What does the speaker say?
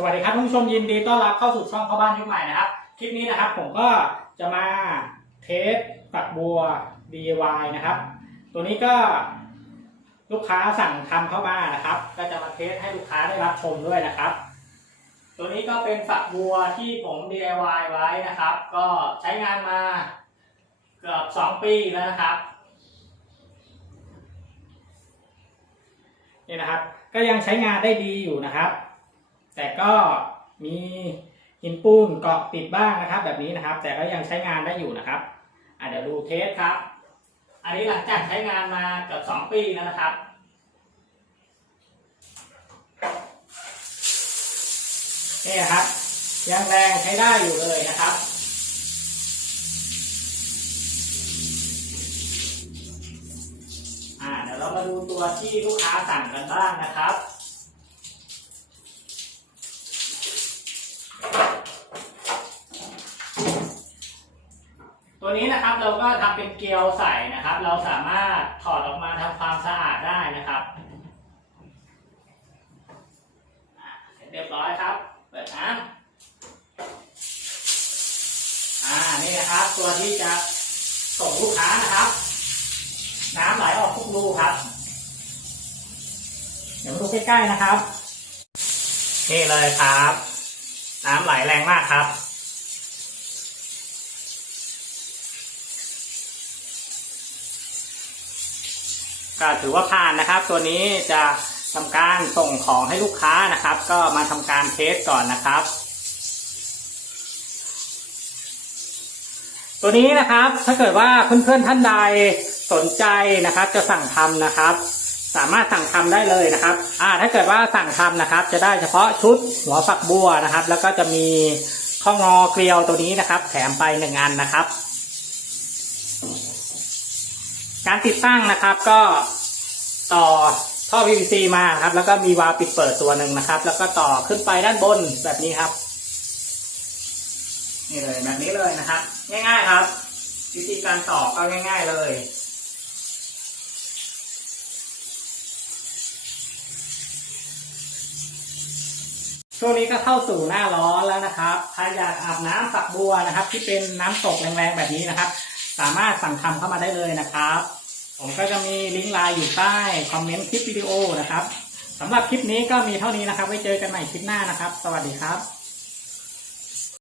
สวัสดีครับท่านผู้ชมยินดีต้อนรับเข้าสู่ช่องเข้าบ้านยุคใหม่นะครับคลิปนี้นะครับผมก็จะมาเทสฝักบัว DIY นะครับ ตัวนี้ก็ลูกค้าสั่งทำเข้ามานะครับ ก็จะมาเทสให้ลูกค้าได้รับชมด้วยนะครับ ตัวนี้ก็เป็นฝักบัวที่ผม DIY ไว้นะครับ ก็ใช้งานมาเกือบสองปีแล้วนะครับนี่นะครับ ก็ยังใช้งานได้ดีอยู่นะครับ แต่ก็มีหินปูนเกาะติดบ้างนะครับ แบบนี้นะครับ แต่ก็ยังใช้งานได้อยู่นะครับอะเดี๋ยวดูเทสครับ อันนี้หลังจากใช้งานมาเกือบสองปีแล้วนะครับนี่ครับ ยังแรงใช้ได้อยู่เลยนะครับอ่าเดี๋ยวเรามาดูตัวที่ลูกค้าสั่งกันบ้างนะครับ ตัวนี้นะครับเราก็ทำเป็นเกลียวใส่นะครับ เราสามารถถอดออกมาทำความสะอาดได้นะครับเสร็จเรียบร้อยครับ เปิดน้ำอ่านี่นะครับ ตัวที่จะส่งลูกค้านะครับ น้ำไหลออกทุกรูครับ เดี๋ยวมาดูใกล้ๆนะครับ นี่เลยครับ น้ำไหลแรงมากครับ ก็ถือว่าผ่านนะครับ ตัวนี้จะทำการส่งของให้ลูกค้านะครับ ก็มาทำการเทสก่อนนะครับ ตัวนี้นะครับถ้าเกิดว่าเพื่อนๆท่านใดสนใจนะครับ จะสั่งทำนะครับ สามารถสั่งทำได้เลยนะครับ อ่า ถ้าเกิดว่าสั่งทำนะครับ จะได้เฉพาะชุดหัวฝักบัวนะครับ แล้วก็จะมีข้องอเกลียวตัวนี้นะครับ แถมไปหนึ่งอันนะครับ การติดตั้งนะครับก็ต่อท่อ PVC มาครับ แล้วก็มีวาล์วปิดเปิดตัวหนึ่งนะครับ แล้วก็ต่อขึ้นไปด้านบนแบบนี้ครับ นี่เลยแบบนี้เลยนะครับ ง่าย ๆครับ วิธีการต่อก็ง่าย ๆเลยช่วงนี้ก็เข้าสู่หน้าร้อนแล้วนะครับใครอยากอาบน้ำฝักบัวนะครับ ที่เป็นน้ำตกแรงๆแบบนี้นะครับ สามารถสั่งทำเข้ามาได้เลยนะครับ ผมก็จะมีลิงก์ไลน์อยู่ใต้คอมเมนต์คลิปวิดีโอนะครับสำหรับคลิปนี้ก็มีเท่านี้นะครับ ไว้เจอกันใหม่คลิปหน้านะครับ สวัสดีครับ